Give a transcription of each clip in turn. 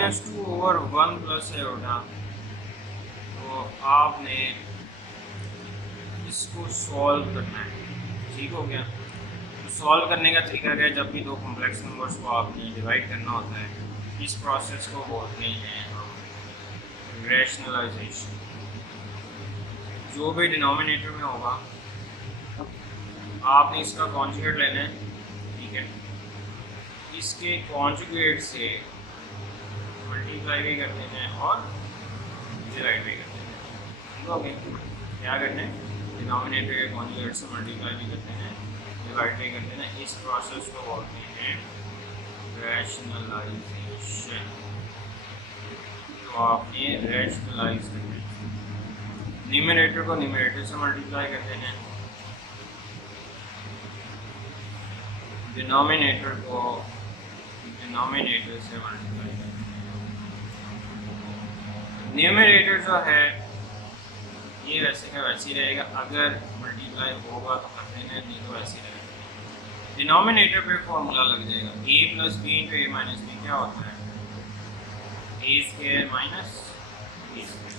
-2/1 plus iota. तो आपने इसको सॉल्व करना है, ठीक हो गया। तो सॉल्व करने का तरीका क्या है, जब भी दो कॉम्प्लेक्स नंबर्स को आपने डिवाइड करना होता है, इस प्रोसेस को बोलते हैं हम रैशनलाइजेशन। जो भी डिनोमिनेटर में होगा आपने इसका कॉन्जुगेट लेना है, ठीक है। इसके कॉन्जुगेट से मल्टीप्लाई भी कर देना है और डिवाइड भी कर देना है, ठीक हो गया। क्या करना है, डिनोमिनेटर के कॉन्जुगेट से मल्टीप्लाई भी कर देना है, डिवाइड भी कर देना है। इस प्रोसेस को बोलते हैं रैशनलाइजेशन। तो आपने रैशनलाइज करना है, न्यूमरेटर को न्यूमरेटर से मल्टीप्लाई कर देना है, डिनोमिनेटर को डिनोमिनेटर से मल्टीप्लाई करना है। न्यूमरेटर जो है ये वैसे का वैसे ही रहेगा, अगर मल्टीप्लाई होगा तो कर देना है, नहीं तो वैसे ही रहेगा। डिनोमिनेटर पे फॉर्मूला लग जाएगा a plus B into A minus B. क्या होता है, A square minus B square.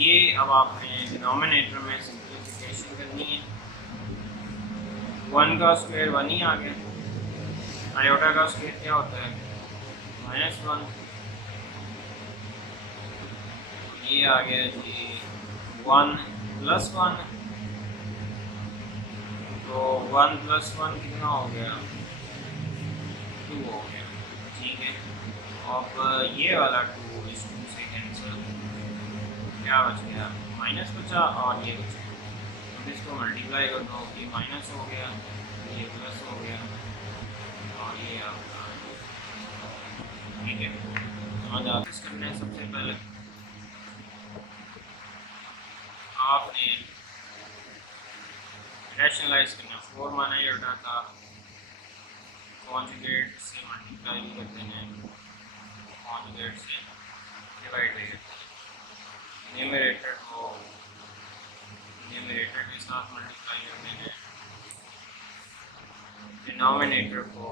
ये अब आपने डिनोमिनेटर में सिंप्लीफिकेशन करनी है। 1 का स्क्वायर 1 ही आ गया, आयोटा का स्क्वायर क्या होता है -1, ये आ गया जी 1 प्लस 1। तो 1 प्लस 1 कितना हो गया, 2 हो गया, ठीक है। अब ये वाला 2 इस 2 से कैंसिल, क्या बच गया, माइनस बचा और ये बच गया। अब इसको मल्टीप्लाई कर दो, ये माइनस हो गया, ये प्लस हो गया और ये आपका, ठीक है। आज आप इस करना है, सबसे पहले आपने रैशनलाइज करना। 4 माना आयोटा का कॉन्जुगेट से मल्टीप्लाई भी कर देना है, कॉन्जुगेट से डिवाइड भी कर देना है। न्यूमरेटर को न्यूमरेटर के साथ मल्टीप्लाई कर देना है, डिनोमिनेटर को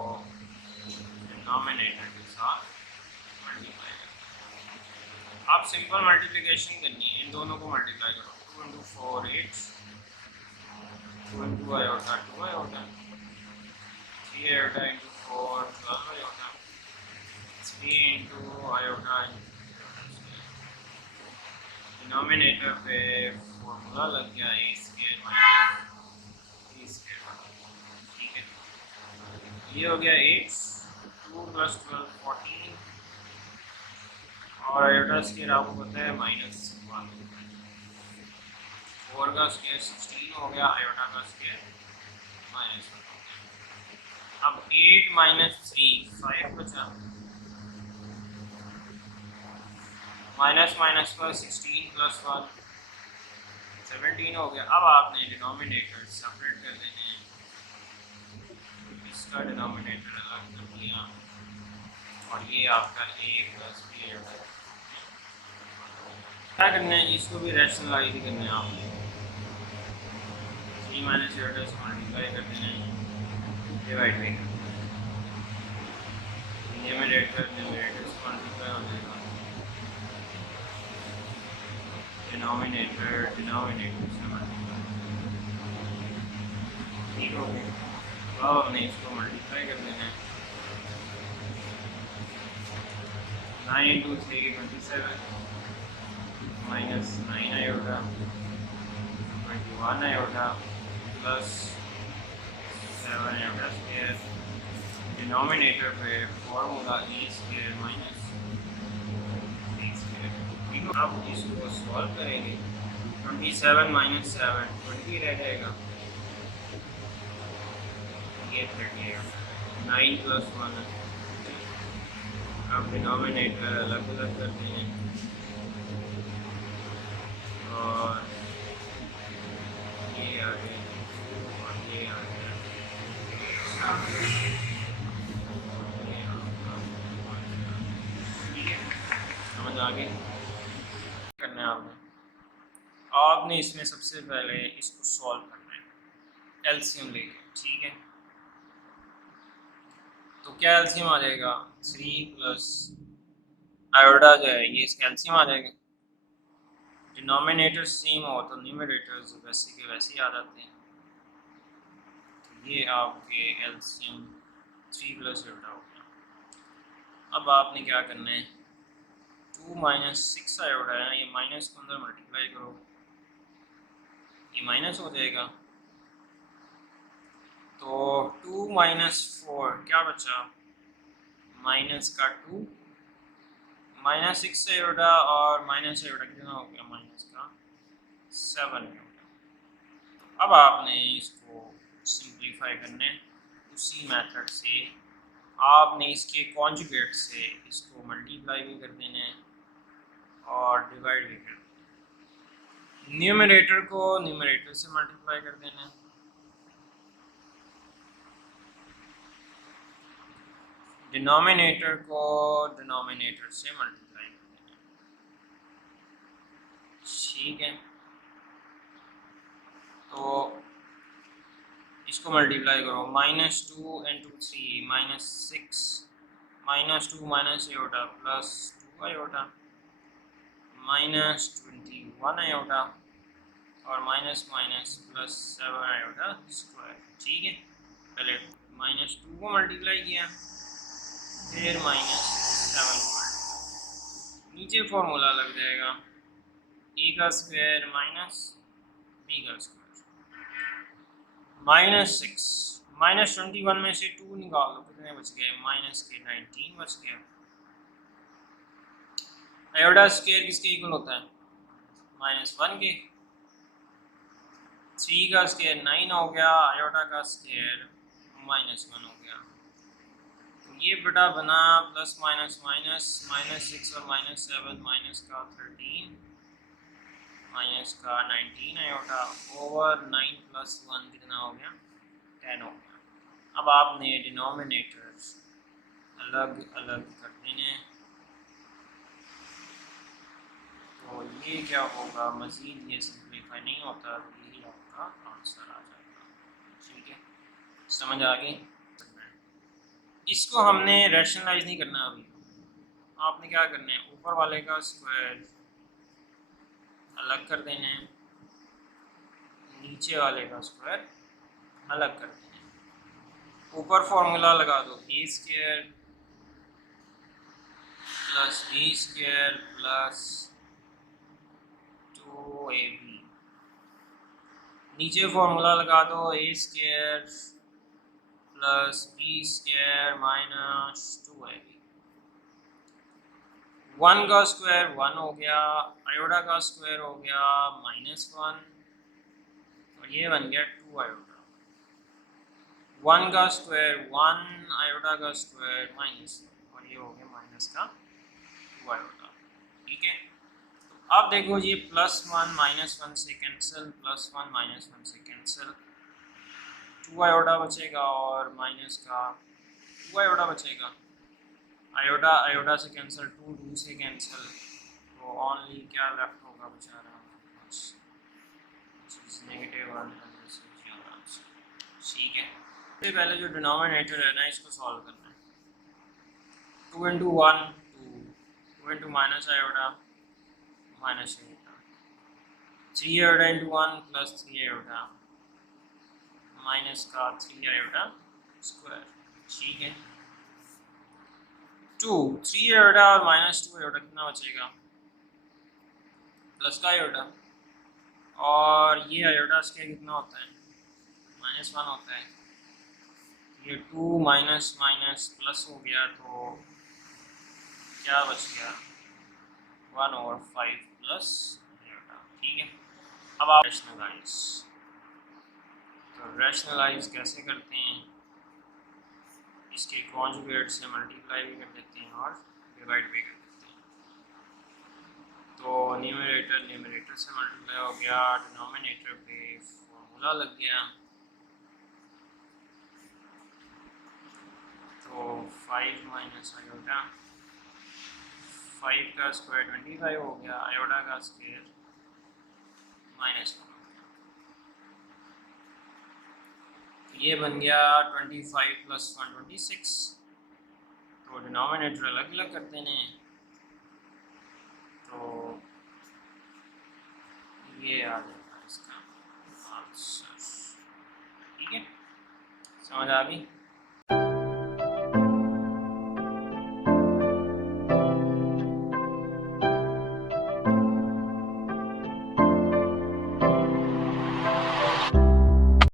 डिनोमिनेटर के साथ मल्टीप्लाई कर देना है। आप सिंपल मल्टीप्लिकेशन करनी है, इन दोनों को मल्टीप्लाई करो। 2 into 4 8, 2 into iota 2 iota, 3 iota into 4 12 iota, 3 into iota. Denominator पे फॉर्मूला लग गया ए स्क्वायर माइनस बी स्क्वायर, ठीक है। ये हो गया 8, 2 प्लस 12 14 और आयोटा स्क्वायर आपको पता है -1। 4 का स्क्वायर 16 हो गया, आयोटा का स्क्वायर -1 हो गया। अब 8 माइनस 3 5 बचा, माइनस माइनस पर 16 प्लस 1 17 हो गया। अब आपने डिनोमिनेटर सेपरेट कर देने हैं, इसका डिनोमिनेटर अलग कर दिया और ये आपका a प्लस बी है। क्या करना है, इसको भी रैशनलाइज करना है आपने। 3 माइनस आयोटा से मल्टीप्लाई कर देना है, डिवाइड भी कर देना है। न्यूमरेटर न्यूमरेटर से मल्टीप्लाई हो जाएगा, डिनोमिनेटर डिनोमिनेटर से मल्टीप्लाई, ठीक हो गया। अब हमने इसको मल्टीप्लाई कर देना है। 9 into 3 27 minus 9 iota 21 iota plus 7 iota square. Denominator पे फॉर्मूला ए स्क्वायर माइनस बी स्क्वायर। अब इसको सॉल्व करेंगे। 27 माइनस 7 20 रह जाएगा, ये 30 9 प्लस 1। अब डिनोमिनेटर अलग अलग करते हैं और ये आ गया और ये आ गया, ठीक है। समझ आ गई, करना है आपने इसमें सबसे पहले इसको सॉल्व करना है एलसीएम लेके, ठीक है। तो क्या एलसीएम आ जाएगा, 3 प्लस आयोडा जो है ये इसका एलसीएम आ जाएगा। डिनोमिनेटर सेम हो तो न्यूमरेटर्स वैसे के वैसे ही आ जाते हैं। तो ये आपके एलसीएम 3 प्लस आयोडा हो गया। अब आपने क्या करना है, 2 माइनस 6 आयोडा है ना, ये माइनस को अंदर मल्टीप्लाई करो, ये माइनस हो जाएगा। तो 2 माइनस 4 क्या बचा, माइनस का 2, माइनस 6 आयोडा और माइनस आयोडा कितना हो गया, माइनस का 7 आयोडा। अब आपने इसको सिंप्लीफाई करना है उसी मेथड से, आपने इसके कॉन्जुगेट से इसको मल्टीप्लाई भी कर देना है और डिवाइड भी कर देना है। न्यूमरेटर को न्यूमरेटर से मल्टीप्लाई कर देना है, डिनोमिनेटर को डिनोमिनेटर से मल्टीप्लाई कर देना है। ठीक है, तो इसको मल्टीप्लाई करो, minus 2 into 3 minus 6, minus 2 minus iota plus 2 iota minus 21 iota और minus minus plus 7 iota square. ठीक है, पहले माइनस 2 को मल्टीप्लाई किया, फिर माइनस 7 को मल्टीप्लाई, नीचे फॉर्मूला लग जाएगा ए का स्क्वायर माइनस बी का स्क्वायर, माइनस 6 माइनस 21 में से 2 निकाल दो, कितने बच गए, माइनस के 19 बच गया। आयोडा स्क्वायर किसके इक्वल होता है, माइनस 1 के। 3 का स्क्वायर 9 हो गया, आयोडा का स्क्वायर माइनस 1 हो गया। तो ये बेटा बना प्लस माइनस माइनस, माइनस 6 और माइनस 7, माइनस का 13 माइनस का 19 आयोडा ओवर 9 प्लस 1 कितना हो गया, 10 हो गया। अब आपने डिनोमिनेटर्स अलग अलग कर देने, तो ये क्या होगा, मज़ीद ये सिंप्लीफाई नहीं होता, तो यही आपका आंसर आ जाएगा। ठीक है, समझ आ गई। इसको हमने रैशनलाइज नहीं करना अभी, आपने क्या करना है, ऊपर वाले का स्क्वायर अलग कर देना है, नीचे वाले का स्क्वायर अलग कर देना है। ऊपर फॉर्मूला लगा दो, A square plus B square plus 2ab, नीचे फॉर्मूला लगा दो, A square plus B square minus 2ab। 1 का स्क्वायर 1 हो गया, आयोडा का स्क्वायर हो गया माइनस 1 और ये बन गया 2 आयोडा। 1 का स्क्वायर 1, आयोडा का स्क्वायर माइनस और ये हो गया माइनस का 2 आयोडा। ठीक है, तो अब देखो ये प्लस 1 माइनस 1 से कैंसिल, प्लस 1 माइनस 1 से कैंसिल, 2 आयोडा बचेगा और माइनस का 2 आयोडा बचेगा। आयोडा आयोडा से कैंसिल, 2 2 से कैंसिल, तो ओनली क्या लेफ्ट होगा बेचारा, नेगेटिव 1। ठीक है, सबसे पहले जो डिनोमिनेटर है ना इसको सॉल्व करना है, 2 into 1 2, 2 into minus iota minus iota, 3 iota into 1 plus 3 iota minus का 3 आयोडा स्क्वायर। ठीक है, 2 3 आयोडा और माइनस 2 आयोडा कितना बचेगा, प्लस का आयोडा, और ये आयोडा स्क्वायर कितना होता है, माइनस 1 होता है। ये 2 माइनस माइनस प्लस हो गया, तो क्या बच गया, 1 ओवर 5 प्लस आयोडा। ठीक है, अब आप रैशनलाइज, तो रैशनलाइज कैसे करते हैं, इसके कॉन्जुगेट से मल्टीप्लाई भी कर देते हैं और डिवाइड भी कर देते हैं। तो न्यूमरेटर न्यूमरेटर से मल्टीप्लाई हो गया, डिनोमिनेटर पे फॉर्मूला लग गया, तो 5 माइनस आयोडा, 5 का स्क्वायर 25 हो गया, आयोडा का स्क्वायर माइनस 1 हो गया, ये बन गया 25 प्लस 1 26। तो डिनोमिनेटर अलग अलग कर देने हैं, ये आ जाएगा इसका आंसर। ठीक है, समझ आ गई।